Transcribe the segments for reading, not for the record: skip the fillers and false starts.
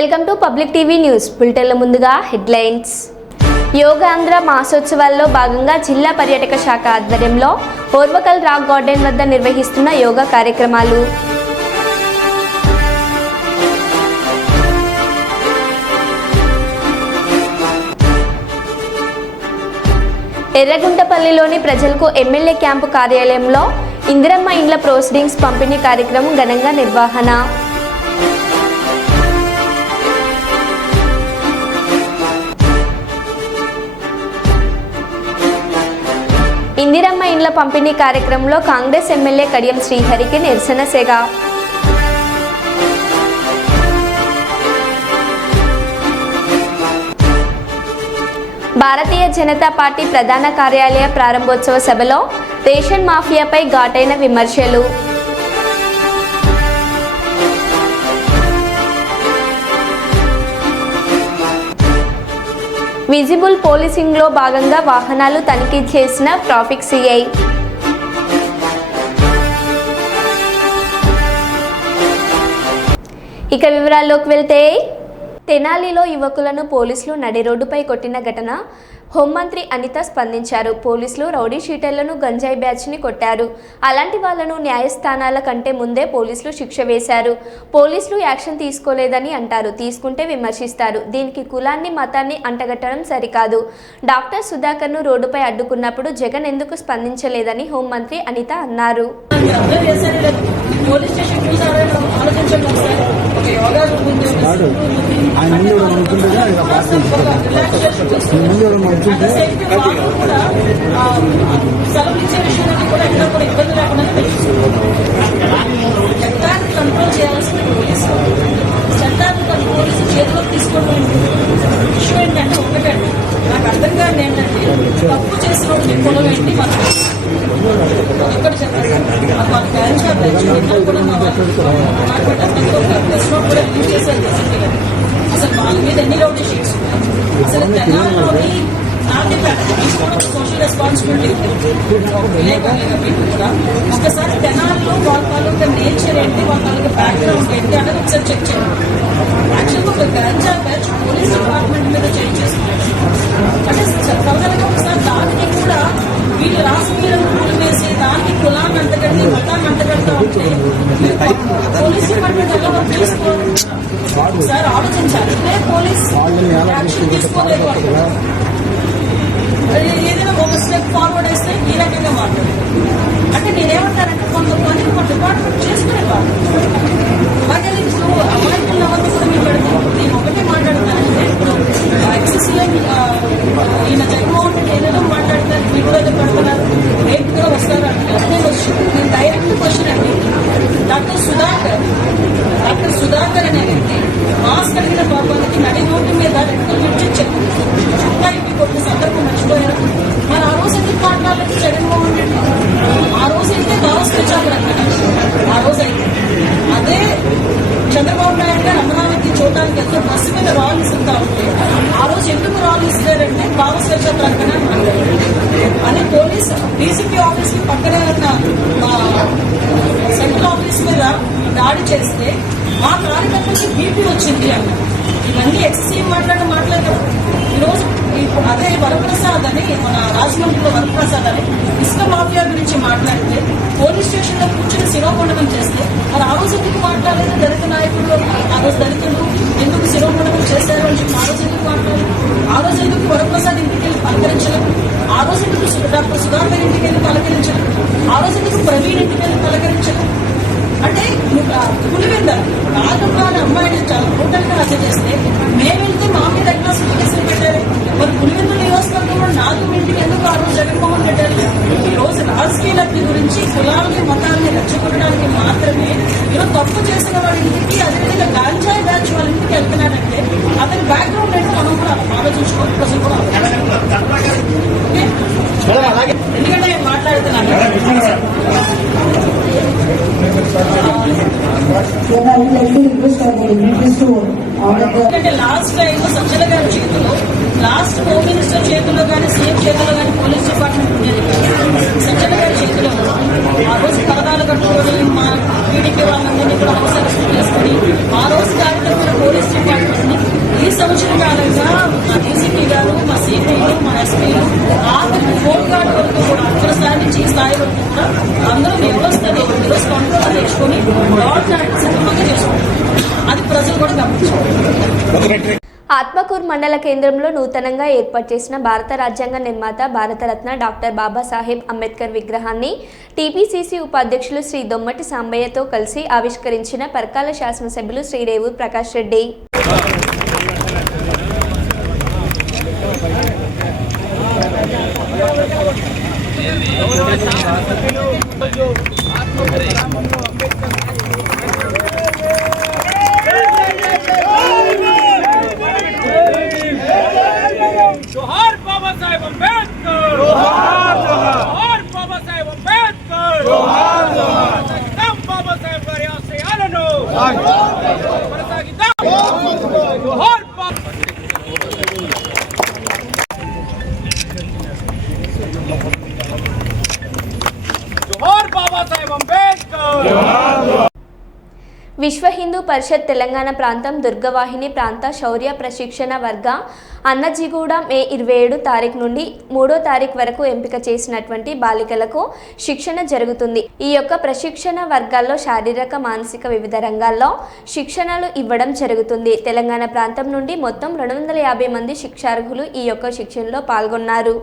Welcome to public TV news బులెటిన్ల ముందుగా headlines. Yogandhra మాసోత్సవాల్లో భాగంగా జిల్లా పర్యాటక శాఖ ఆధ్వర్యంలో ఓర్వకల్ రాక్ గార్డెన్ వద్ద నిర్వహిస్తున్న యోగా కార్యక్రమాలు. ఎర్రగుంటపల్లిలోని ప్రజలకు ఎమ్మెల్యే క్యాంపు కార్యాలయంలో ఇందిరమ్మ ఇండ్ల ప్రొసీడింగ్స్ పంపిణీ కార్యక్రమం ఘనంగా నిర్వహణ. ఇందిరమ్మ ఇండ్ల పంపిణీ కార్యక్రమంలో కాంగ్రెస్ ఎమ్మెల్యే కడియం శ్రీహరికి నిరసన సెగ. భారతీయ జనతా పార్టీ ప్రధాన కార్యాలయ ప్రారంభోత్సవ సభలో రేషన్ మాఫియాపై ఘాటైన విమర్శలు. విజిబుల్ పోలీసింగ్లో భాగంగా వాహనాలు తనిఖీ చేసిన ట్రాఫిక్ సిఐ. ఇక వివరాల్లోకి వెళ్తే, తెనాలిలో యువకులను పోలీసులు నడి రోడ్డుపై కొట్టిన ఘటన హోంమంత్రి అనిత స్పందించారు. పోలీసులు రౌడీ షీటర్లను గంజాయి బ్యాచ్ని కొట్టారు. అలాంటి వాళ్లను న్యాయస్థానాల కంటే ముందే పోలీసులు శిక్ష వేశారు. పోలీసులు యాక్షన్ తీసుకోలేదని అంటారు, తీసుకుంటే విమర్శిస్తారు. దీనికి కులాన్ని మతాన్ని అంటగట్టడం సరికాదు. డాక్టర్ సుధాకర్ను రోడ్డుపై అడ్డుకున్నప్పుడు జగన్ ఎందుకు స్పందించలేదని హోంమంత్రి అనిత అన్నారు. కంట్రోల్ చేయాల్సిన పోలీసు చట్టాన్ని పోలీసు చేతిలోకి తీసుకోవడం ఇష్యూ ఏంటంటే ఒకటండి, నాకు అర్థం కాదు ఏంటంటే తప్పు చేసిన కులం ఏంటి మనకు ఇక్కడ చెప్పండి. అసలు వాళ్ళ మీద ఎన్ని రౌడీ షీట్స్ ఉన్నాయి, అసలు తెలంగాణలోని సోషల్ రెస్పాన్సిబిలిటీ కూడా ఒకసారి తెనాల్లో వాళ్ళ తాలూకా నేచర్ ఏంటి, వాళ్ళ తాలూకా బ్యాక్గ్రౌండ్ ఏంటి అనేది ఒకసారి చెక్ చేయండి. యాక్చువల్గా ఒక గంజా బ్యాచ్ పోలీస్ డిపార్ట్మెంట్ మీద చేంజ్ చేస్తున్నారు అంటే చెప్పగలగా ఒకసారి దానికి కూడా వీళ్ళు రాజకీయాలను కూలి వేసి దానికి కులాన్ని అంతగట్టి మతాన్ని అంతగడతా ఉంటే పోలీస్ డిపార్ట్మెంట్ ఎలా వర్క్ చేసుకోవాలి ఒకసారి ఆలోచించాలి. ఇదే పోలీస్ యాక్షన్ తీసుకోలేదు, ఏదైనా ఒక స్టెప్ ఫార్వర్డ్ వేస్తే ఈ రకంగా మాట్లాడారు. అంటే నేనేమంటానంటే కొంతమంది ఒక డిపార్ట్మెంట్ చేసుకునే వాళ్ళు అలాగే ఇప్పుడు అమాయకుల వద్ద కూడా మీరు పెడతాం. నేను ఒకటే మాట్లాడతానంటే ఇప్పుడు ఎక్సీఎం ఈయన జగన్మోహన్ రెడ్డి ఏదైనా మాట్లాడతారు, మీరు కూడా ఏదో పెడుతున్నారు, రేపు కూడా వస్తారు అంటే నేను డైరెక్ట్ క్వశ్చన్ అండి. డాక్టర్ సుధాకర్ అనే వ్యక్తి మాస్క్ అడిగిన పాపానికి నడి రోడ్డు మీద రెండు నుంచి చుట్టా ఇంటి కొట్టిన సందర్భం మర్చిపోయారు. మరి ఆ రోజు ఎందుకు మాట్లాడలేదు జగన్మోహన్ రెడ్డి? ఆ రోజు అయితే దావస్ ప్రచారం ఆ రోజు అయితే అదే చంద్రబాబు నాయుడు గారు అమరావతి చూడడానికి ఎంతో బస్సు మీద రాళ్ళు ఇస్తుంటా ఉంటే ఆ రోజు ఎందుకు రాళ్ళు ఇస్తారంటే భావ స్వచ్ఛతరకనే అని పోలీసు డీసీపీ ఆఫీస్ కి పక్కనే ఉన్న సెంట్రల్ ఆఫీస్ మీద దాడి చేస్తే మా కార్యకర్తలకి బీపీ వచ్చింది అన్న. ఇవన్నీ ఎక్సీఎం మాట్లాడడం ఈరోజు అదే వరప్రసాద్ అని మన రాజమండ్రిలో వరప్రసాద్ అని ఇసుక మాఫియా గురించి మాట్లాడితే పోలీస్ స్టేషన్ లో కూర్చొని శిరోమండనం చేస్తే మరి ఆ రోజు ఎందుకు మాట్లాడలేదు? దళిత నాయకులు ఆ రోజు దళితులు ఎందుకు శిరోమండనం చేశారు అని చెప్పి ఆ రోజు ఎందుకు మాట్లాడలేదు? ఆ రోజు ఎందుకు వరప్రసాద్ ఇంటికి వెళ్ళి పలకరించలేదు? ఆ రోజు ఎందుకు డాక్టర్ సుధాకర్ ఇంటికి వెళ్ళి పలకరించలేదు? ఆ రోజు ఎందుకు ప్రవీణ్ ఇంటికి వెళ్ళి పలకరించలేదు? అంటే పులివెందరు నాగమ్మాని అమ్మాయిని చాలా టోటల్ గా హత్య చేస్తే మేము వెళ్తే మా మీద ఎట్లా కేసులు పెట్టారు? మరి పులివెందుల నియోజకవర్గంలో నాగం ఇంటికి ఎందుకు ఆ రోజు జగన్మోహన్ పెట్టారు? ఈ రోజు రాజకీయ లబ్ధి గురించి కులాలని మతాలని రెచ్చగొట్టడానికి మాత్రమే ఈరోజు తప్పు చేసిన వాడి ఇంటికి అదేవిధంగా గాంజాయి బ్యాచ్ వాళ్ళ ఇంటికి వెళ్తున్నాడంటే అతని బ్యాక్గ్రౌండ్ ఏంటో మనం కూడా ఆలోచించుకోవాలి. ప్రజలు కూడా ఎందుకంటే నేను మాట్లాడుతున్నాను ఎందుకంటే లాస్ట్ టైం సజ్జల గారి చేతిలో, లాస్ట్ హోమ్ మినిస్టర్ చేతిలో కానీ సీఎం చేతిలో కానీ పోలీస్ డిపార్ట్మెంట్ ఉండేది కాదు, సజ్జల గారి చేతిలో. ఆ రోజు పథకాలు కట్టుకొని మా టీడీపీ వాళ్ళందరినీ కూడా అవసరం చేసుకుని ఆ రోజు కార్యక్రమంలో పోలీస్ డిపార్ట్మెంట్ సంవత్సరం కాలంగా మా డీసీపీ గారు, మా సిపిలు, మా ఎస్పీలు ఆఖరికి ఫోన్ గార్డ్ వరకు కూడా అక్కడ స్థాయి నుంచి ఈ స్థాయి వరకు కూడా అందరూ వ్యవస్థని ఈరోజు కంట్రోల్ చేసుకుని లాడ్ సక్రమంగా చేసుకుంటారు. అది ప్రజలు కూడా గమనించారు. ఆత్మకూరు మండల కేంద్రంలో నూతనంగా ఏర్పాటు చేసిన భారత రాజ్యాంగ నిర్మాత భారతరత్న డాక్టర్ బాబాసాహెబ్ అంబేద్కర్ విగ్రహాన్ని టీపీసీసీ ఉపాధ్యక్షులు శ్రీ దొమ్మటి సాంబయ్యతో కలిసి ఆవిష్కరించిన పరకాల శాసనసభ్యులు శ్రీ రేవూరు ప్రకాష్ రెడ్డి. जोहार बाबा साहेब अंबेडकर, जोहार जोहार बाबा साहेब अंबेडकर, जोहार जोहार बाबा साहेब गारी आशयाలను కొనసాగిద్దాం. जोहार जोहार बाबा साहेब अंबेडकर. విశ్వ హిందూ పరిషత్ తెలంగాణ ప్రాంతం దుర్గవాహిని ప్రాంత శౌర్య ప్రశిక్షణ వర్గ అన్నజిగూడ మే 27 తారీఖు నుండి 3వ తారీఖు వరకు ఎంపిక చేసినటువంటి బాలికలకు శిక్షణ జరుగుతుంది. ఈ యొక్క ప్రశిక్షణ వర్గాల్లో శారీరక, మానసిక వివిధ రంగాల్లో శిక్షణలు ఇవ్వడం జరుగుతుంది. తెలంగాణ ప్రాంతం నుండి మొత్తం 250 మంది శిక్షార్హులు ఈ యొక్క శిక్షణలో పాల్గొన్నారు.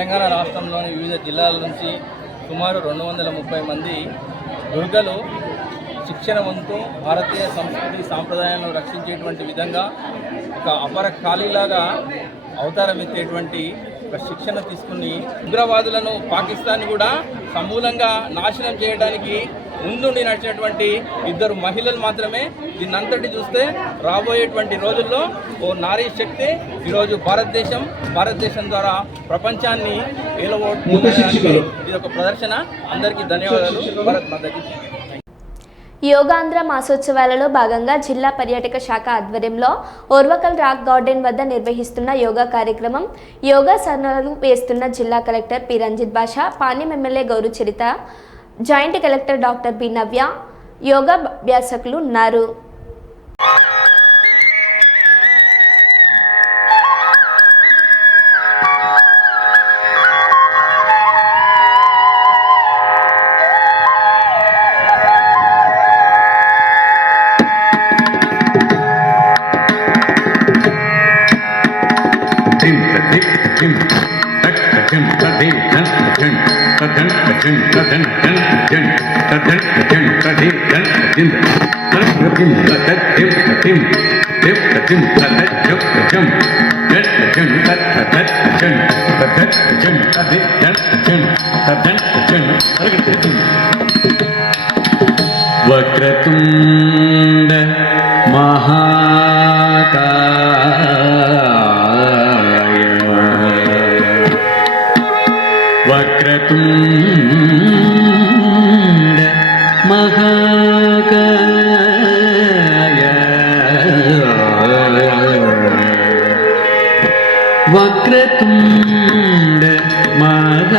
తెలంగాణ రాష్ట్రంలోని వివిధ జిల్లాల నుంచి సుమారు 230 మంది దుర్గలు శిక్షణ వంతు భారతీయ సంస్కృతి సాంప్రదాయాలను రక్షించేటువంటి విధంగా ఒక అపర ఖాళీలాగా అవతారం ఎత్తేటువంటి ఒక శిక్షణ తీసుకుని ఉగ్రవాదులను పాకిస్తాన్ కూడా సమూలంగా నాశనం చేయడానికి ముందుండి నడిచినటువంటి 2 మహిళలు మాత్రమే. దీన్నంతటి చూస్తే రాబోయేటువంటి రోజుల్లో ఓ నారీ శక్తి ఈరోజు భారతదేశం ద్వారా ప్రపంచాన్ని ఏలబోతుంది. ఇది ఒక ప్రదర్శన. అందరికీ ధన్యవాదాలు. భారత్ మాతాకి. యోగాంధ్ర మాసోత్సవాలలో భాగంగా జిల్లా పర్యాటక శాఖ ఆధ్వర్యంలో ఓర్వకల్ రాక్ గార్డెన్ వద్ద నిర్వహిస్తున్న యోగా కార్యక్రమం యోగాసనాలు వేస్తున్న జిల్లా కలెక్టర్ పి రంజిత్ బాషా, పాణ్యం ఎమ్మెల్యే గౌరు చరిత, జాయింట్ కలెక్టర్ డాక్టర్ బి నవ్య యోగా అభ్యాసకులు ఉన్నారు. వక్రతుండ మహాకాయ వక్రతుండ మహాకాయ వక్రతుండ మహాకాయ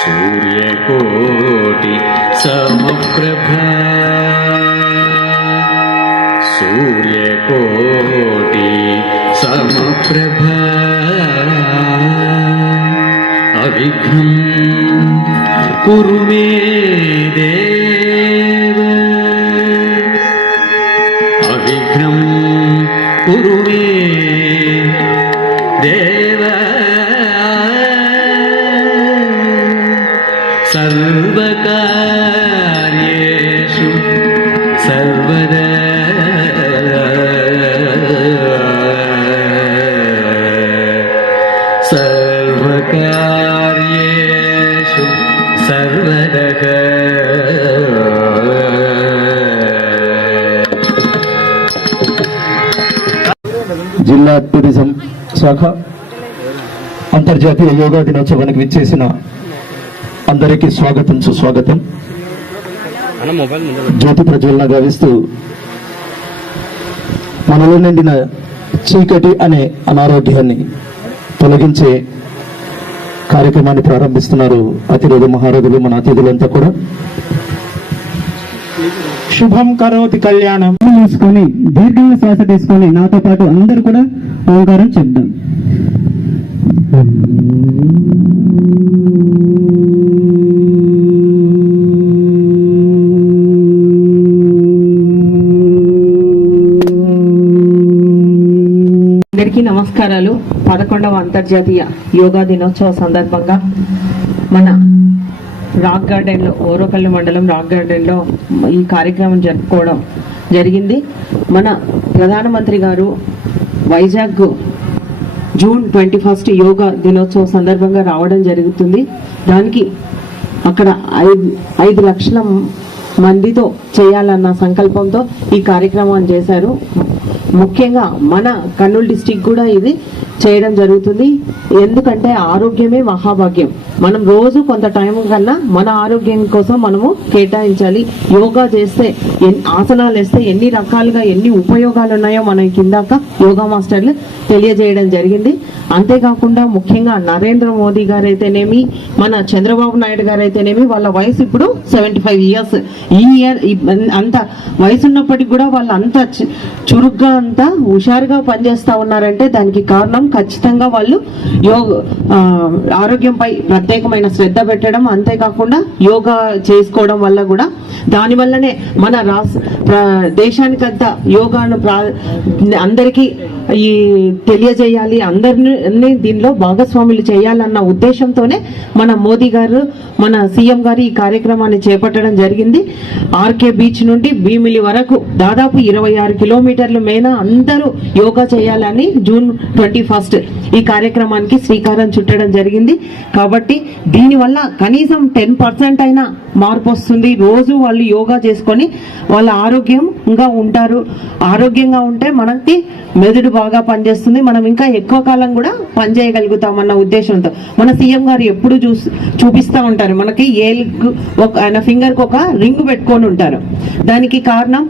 సూర్యకోటి సమప్రభ సూర్యకోటి సమప్రభ అవిఘ్నం కురు మే దేవ అవిఘ్నం కురు మే దేవ సర్వకార్యేషు సర్వదా సర్వకార్యేషు సర్వదః. జిల్లా టూరిజం శాఖ అంతర్జాతీయ యోగా దినోత్సవానికి విచ్చేసిన అందరికీ స్వాగతం, సుస్వాగతం. జ్యోతి ప్రజ్వలన గావిస్తూ మనలో నిండిన చీకటి అనే అనారోగ్యాన్ని తొలగించే కార్యక్రమాన్ని ప్రారంభిస్తున్నారు అతిరథ మహారథులు, మన అతిథులంతా కూడా. శుభం కరోతి కళ్యాణం తీసుకొని దీర్ఘంగా శ్వాస తీసుకొని నాతో పాటు అందరూ కూడా ఓంకారం చెప్దాం. అందరికీ నమస్కారాలు. 11వ అంతర్జాతీయ యోగా దినోత్సవ సందర్భంగా మన రాక్ గార్డెన్లో, ఓరకల్లు మండలం రాక్ గార్డెన్లో ఈ కార్యక్రమం జరుపుకోవడం జరిగింది. మన ప్రధానమంత్రి గారు వైజాగ్ జూన్ 21 యోగా దినోత్సవం సందర్భంగా రావడం జరుగుతుంది. దానికి అక్కడ 5 లక్షల మందితో చేయాలన్న సంకల్పంతో ఈ కార్యక్రమాన్ని చేశారు. ముఖ్యంగా మన కర్నూలు డిస్టిక్ కూడా ఇది చేయడం జరుగుతుంది. ఎందుకంటే ఆరోగ్యమే మహాభాగ్యం. మనం రోజు కొంత టైం కన్నా మన ఆరోగ్యం కోసం మనము కేటాయించాలి. యోగా చేస్తే, ఆసనాలు వేస్తే ఎన్ని రకాలుగా ఎన్ని ఉపయోగాలు ఉన్నాయో మనకి కిందాక యోగా మాస్టర్లు తెలియజేయడం జరిగింది. అంతేకాకుండా ముఖ్యంగా నరేంద్ర మోదీ గారు అయితేనేమి, మన చంద్రబాబు నాయుడు గారు అయితేనేమి, వాళ్ళ వయసు ఇప్పుడు 75 ఇయర్స్. ఈ ఇయర్ అంత వయసు ఉన్నప్పటికీ కూడా వాళ్ళు అంత చురుగ్గా, అంత హుషారుగా పనిచేస్తా ఉన్నారంటే దానికి కారణం ఖచ్చితంగా వాళ్ళు ఆరోగ్యంపై ప్రత్యేకమైన శ్రద్ధ పెట్టడం, అంతేకాకుండా యోగా చేసుకోవడం వల్ల కూడా దానివల్లనే మన దేశానికంతా యోగాను అందరికీ ఈ తెలియజేయాలి, అందరినీ దీనిలో భాగస్వాములు చేయాలన్న ఉద్దేశంతోనే మన మోదీ గారు, మన సీఎం గారు ఈ కార్యక్రమాన్ని చేపట్టడం జరిగింది. ఆర్కే బీచ్ నుండి భీమిలి వరకు దాదాపు 26 కిలోమీటర్ల మేన అందరూ యోగా చేయాలని జూన్ 21 ఈ కార్యక్రమానికి శ్రీకారం చుట్టడం జరిగింది. కాబట్టి దీనివల్ల కనీసం 10% అయినా మార్పు వస్తుంది. రోజు వాళ్ళు యోగా చేసుకొని వాళ్ళ ఆరోగ్యంగా ఉంటారు. ఆరోగ్యంగా ఉంటే మనకి మెదడు బాగా పనిచేస్తుంది, మనం ఇంకా ఎక్కువ కాలం కూడా పనిచేయగలుగుతాం అన్న ఉద్దేశంతో మన సీఎం గారు ఎప్పుడు చూపిస్తూ ఉంటారు. మనకి ఆయన ఫింగర్కి ఒక రింగ్ పెట్టుకొని ఉంటారు. దానికి కారణం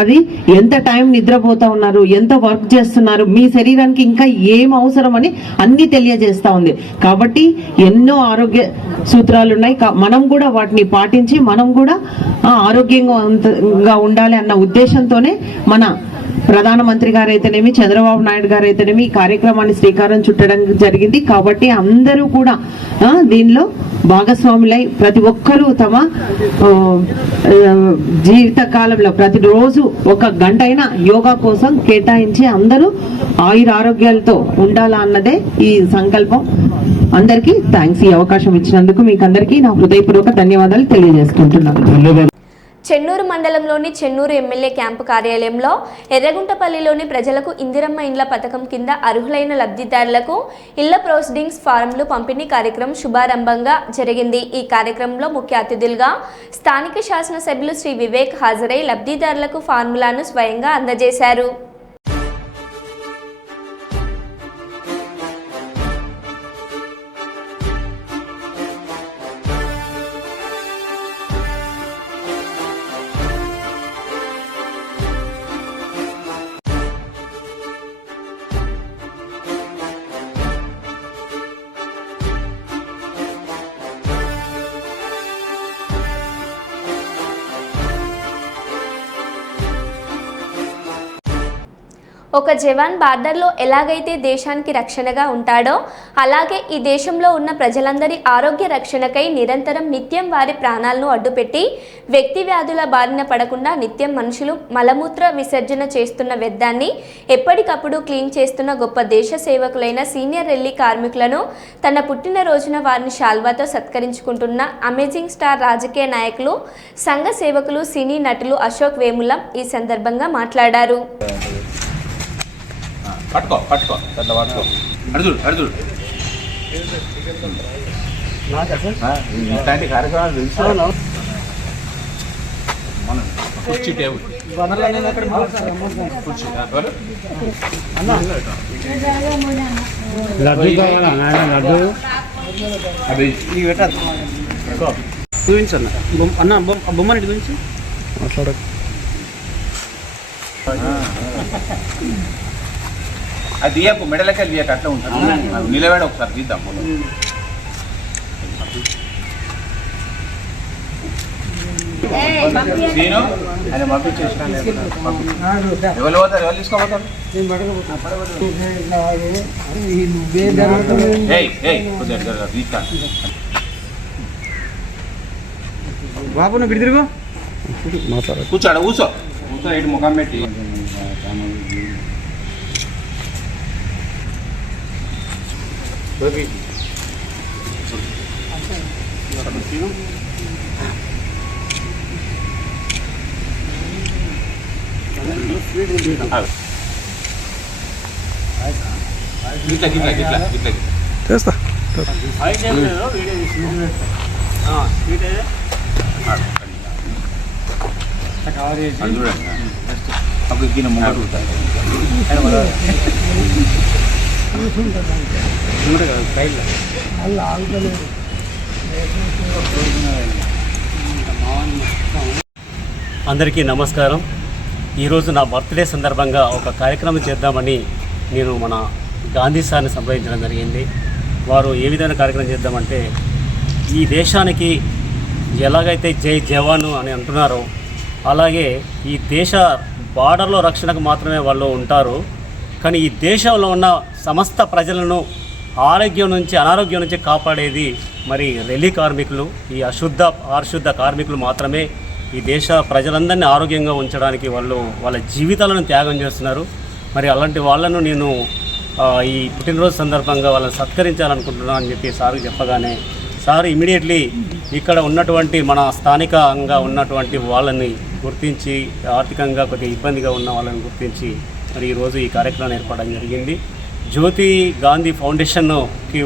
అది ఎంత టైం నిద్రపోతా ఉన్నారు, ఎంత వర్క్ చేస్తున్నారు, మీ శరీరానికి ఇంకా ఏం అవసరం అని అన్ని తెలియజేస్తా ఉంది. కాబట్టి ఎన్నో ఆరోగ్య సూత్రాలు ఉన్నాయి. మనం కూడా వాటిని పాటించి మనం కూడా ఆరోగ్యంగా ఉండాలి అన్న ఉద్దేశంతోనే మన ప్రధానమంత్రి గారు అయితేనేమి, చంద్రబాబు నాయుడు గారు అయితేనేమి ఈ కార్యక్రమాన్ని శ్రీకారం చుట్టడం జరిగింది. కాబట్టి అందరూ కూడా దీనిలో భాగస్వాములై ప్రతి ఒక్కరూ తమ జీవిత కాలంలో ప్రతిరోజు 1 గంట అయినా యోగా కోసం కేటాయించి అందరూ ఆరోగ్యాలతో ఉండాలా అన్నదే ఈ సంకల్పం. అందరికీ థ్యాంక్స్. ఈ అవకాశం ఇచ్చినందుకు మీకు అందరికీ నా హృదయపూర్వక ధన్యవాదాలు తెలియజేసుకుంటున్నాను. చెన్నూరు మండలంలోని చెన్నూరు ఎమ్మెల్యే క్యాంపు కార్యాలయంలో ఎర్రగుంటపల్లిలోని ప్రజలకు ఇందిరమ్మ ఇండ్ల పథకం కింద అర్హులైన లబ్ధిదారులకు ఇళ్ల ప్రొసీడింగ్స్ ఫారంలు పంపిణీ కార్యక్రమం శుభారంభంగా జరిగింది. ఈ కార్యక్రమంలో ముఖ్య అతిథులుగా స్థానిక శాసనసభ్యులు శ్రీ వివేక్ హాజరై లబ్ధిదారులకు ఫార్ములాను స్వయంగా అందజేశారు. ఒక జవాన్ బార్డర్లో ఎలాగైతే దేశానికి రక్షణగా ఉంటాడో అలాగే ఈ దేశంలో ఉన్న ప్రజలందరి ఆరోగ్య రక్షణకై నిరంతరం నిత్యం వారి ప్రాణాలను అడ్డుపెట్టి వ్యక్తి వ్యాధుల బారిన పడకుండా నిత్యం మనుషులు మలమూత్ర విసర్జన చేస్తున్న వ్యర్థాన్ని ఎప్పటికప్పుడు క్లీన్ చేస్తున్న గొప్ప దేశ సేవకులైన సీనియర్ రెల్లీ కార్మికులను తన పుట్టినరోజున వారిని శాల్వాతో సత్కరించుకుంటున్న అమేజింగ్ స్టార్ రాజకీయ నాయకులు, సంఘ సేవకులు, సినీ నటులు అశోక్ వేముల ఈ సందర్భంగా మాట్లాడారు. పట్టుకో పట్టుకో పెద్ద పట్టుకో అడుగుడు అడుగుడు ఇట్లాంటి కార్యక్రమాలు తెలుసు. కుర్చీ టేబుల్ కుర్చీ అది ఇవి పెట్టాలి. చూపించన్న అన్న బొమ్మని గురించి మాట్లాడక అది తీయకు, మెడలకే తీయక అట్లా ఉంటుంది. నిలబడి ఒకసారి తీద్దాం. నేను ఆయన పంపించేసిన ఎవరు పోతారు, ఎవరు తీసుకోపోతారు? బాబు నువ్వు తిరుగు, కూర్చోడ కూర్చో కూర్చో, ఇటు ముఖం పెట్టి చేస్తా చూడండి అప్పుడు గిన్నె ముంగడు అందరికీ నమస్కారం. ఈరోజు నా బర్త్డే సందర్భంగా ఒక కార్యక్రమం చేద్దామని నేను మన గాంధీ సార్ని సంప్రదించడం జరిగింది. వారు ఏ విధమైన కార్యక్రమం చేద్దామంటే, ఈ దేశానికి ఎలాగైతే జై జవాను అని అంటున్నారో అలాగే ఈ దేశ బార్డర్లో రక్షణకు మాత్రమే వాళ్ళు ఉంటారు. కానీ ఈ దేశంలో ఉన్న సమస్త ప్రజలను ఆరోగ్యం నుంచి అనారోగ్యం నుంచి కాపాడేది మరి రెల్లి కార్మికులు, ఈ పారిశుద్ధ కార్మికులు మాత్రమే ఈ దేశ ప్రజలందరినీ ఆరోగ్యంగా ఉంచడానికి వాళ్ళు వాళ్ళ జీవితాలను త్యాగం చేస్తున్నారు. మరి అలాంటి వాళ్ళను నేను ఈ పుట్టినరోజు సందర్భంగా వాళ్ళని సత్కరించాలనుకుంటున్నాను అని చెప్పి సార్కి చెప్పగానే సార్ ఇమీడియట్లీ ఇక్కడ ఉన్నటువంటి మన స్థానికంగా ఉన్నటువంటి వాళ్ళని గుర్తించి ఆర్థికంగా కొద్దిగా ఇబ్బందిగా ఉన్న వాళ్ళని గుర్తించి మరి ఈరోజు ఈ కార్యక్రమాన్ని ఏర్పడడం జరిగింది. జ్యోతి గాంధీ ఫౌండేషన్కి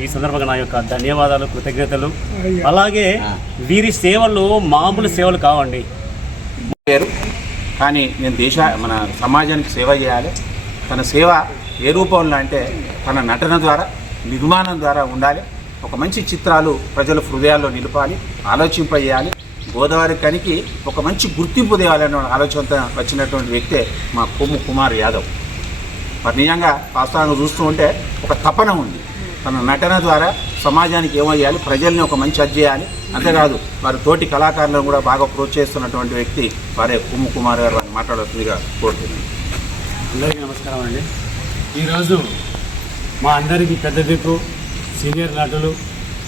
ఈ సందర్భంగా నా యొక్క ధన్యవాదాలు, కృతజ్ఞతలు. అలాగే వీరి సేవలు మామూలు సేవలు కావండి. కానీ నేను మన సమాజానికి సేవ చేయాలి. తన సేవ ఏ రూపంలో అంటే తన నటన ద్వారా, నిర్మాణం ద్వారా ఉండాలి. ఒక మంచి చిత్రాలు ప్రజల హృదయాల్లో నిలపాలి, ఆలోచింపజేయాలి. గోదావరి కనికి ఒక మంచి గుర్తింపు తేవాలనే ఆలోచనతో వచ్చినటువంటి వ్యక్తే మా కొమ్ము కుమార్ యాదవ్. మరి నిజంగా వాస్తవంగా చూస్తూ ఉంటే ఒక తపన ఉంది. తన నటన ద్వారా సమాజానికి ఏమో చేయాలి, ప్రజల్ని ఒక మంచి అది చేయాలి. అంతేకాదు వారి తోటి కళాకారులను కూడా బాగా ప్రోత్సహిస్తున్నటువంటి వ్యక్తి వారే కొమ్ము కుమార్ గారు అని మాట్లాడుతుందిగా కోరుతున్నాను. అందరికీ నమస్కారం అండి. ఈరోజు మా అందరికీ పెద్ద దిక్కు, సీనియర్ నటులు,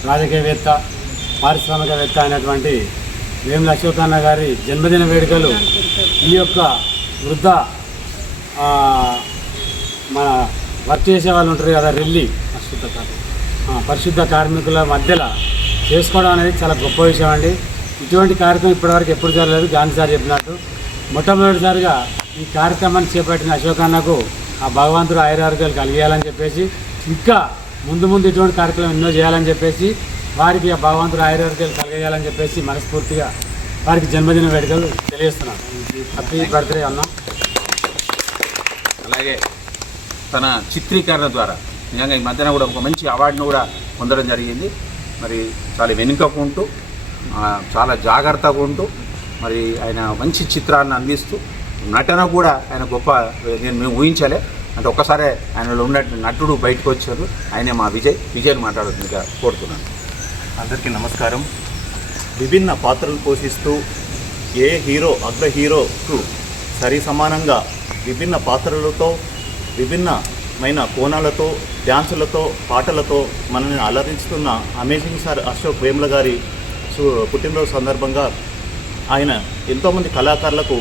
రాజకీయవేత్త, పారిశ్రామికవేత్త అయినటువంటి వేముల అశోకన్న గారి జన్మదిన వేడుకలు ఈ యొక్క వృద్ధ మన వర్క్ చేసే వాళ్ళు ఉంటారు కదా, రెల్లి పరిశుద్ధ కార్మికుల మధ్యలో చేసుకోవడం అనేది చాలా గొప్ప విషయం అండి. ఇటువంటి కార్యక్రమం ఇప్పటివరకు ఎప్పుడు జరగలేదు. గాంధీ సార్ చెప్పినట్టు మొట్టమొదటిసారిగా ఈ కార్యక్రమాన్ని చేపట్టిన అశోకన్నకు ఆ భగవంతుడు ఆయురారోగ్యాలు కలిగేయాలని చెప్పేసి, ఇంకా ముందు ఇటువంటి కార్యక్రమం ఎన్నో చేయాలని చెప్పేసి, వారికి ఆ భగవంతుడు ఆయురారోగ్యాలు కలిగేయాలని చెప్పేసి మనస్ఫూర్తిగా వారికి జన్మదిన వేడుకలు తెలియజేస్తున్నాను. హ్యాపీ బర్త్డే అన్న. అలాగే తన చిత్రీకరణ ద్వారా నిజంగా ఈ మధ్యన కూడా ఒక మంచి అవార్డును కూడా పొందడం జరిగింది. మరి చాలా వెనుకకుంటూ, చాలా జాగ్రత్తగా ఉంటూ, మరి ఆయన మంచి చిత్రాలను అందిస్తూ, నటన కూడా ఆయన గొప్ప, మేము ఊహించలే. అంటే ఒక్కసారే ఆయనలో ఉన్న నటుడు బయటకు వచ్చారు. ఆయనే మా విజయ్ మాట్లాడుతుందిగా కోరుతున్నాను. అందరికీ నమస్కారం. విభిన్న పాత్రలు పోషిస్తూ ఏ హీరో అగ్ర హీరోకు సరి సమానంగా విభిన్న పాత్రలతో, విభిన్నమైన కోణాలతో, డ్యాన్సులతో, పాటలతో మనల్ని అలరించుతున్న అమేజింగ్ సార్ అశోక్ వేముల గారి పుట్టినరోజు సందర్భంగా ఆయన ఎంతోమంది కళాకారులకు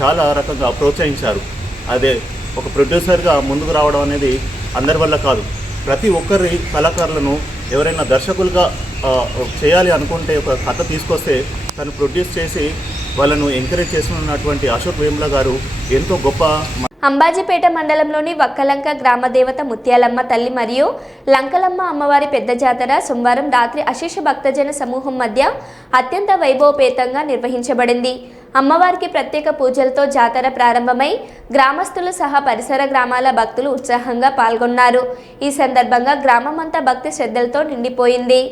చాలా రకంగా ప్రోత్సహించారు. అదే ఒక ప్రొడ్యూసర్గా ముందుకు రావడం అనేది అందరి వల్ల కాదు. ప్రతి ఒక్కరి కళాకారులను ఎవరైనా దర్శకులుగా చేయాలి అనుకుంటే ఒక కథ తీసుకొస్తే తను ప్రొడ్యూస్ చేసి వాళ్ళను ఎంకరేజ్ చేస్తున్నటువంటి అశోక్ వేముల గారు ఎంతో గొప్ప. అంబాజీపేట మండలంలోని వక్కలంక గ్రామ దేవత ముత్యాలమ్మ తల్లి మరియు లంకలమ్మ అమ్మవారి పెద్ద జాతర సోమవారం రాత్రి అశేష భక్తజన సమూహం మధ్య అత్యంత వైభవపేతంగా నిర్వహించబడింది. అమ్మవారికి ప్రత్యేక పూజలతో జాతర ప్రారంభమై గ్రామస్తులు సహా పరిసర గ్రామాల భక్తులు ఉత్సాహంగా పాల్గొన్నారు. ఈ సందర్భంగా గ్రామమంతా భక్తి శ్రద్ధలతో నిండిపోయింది.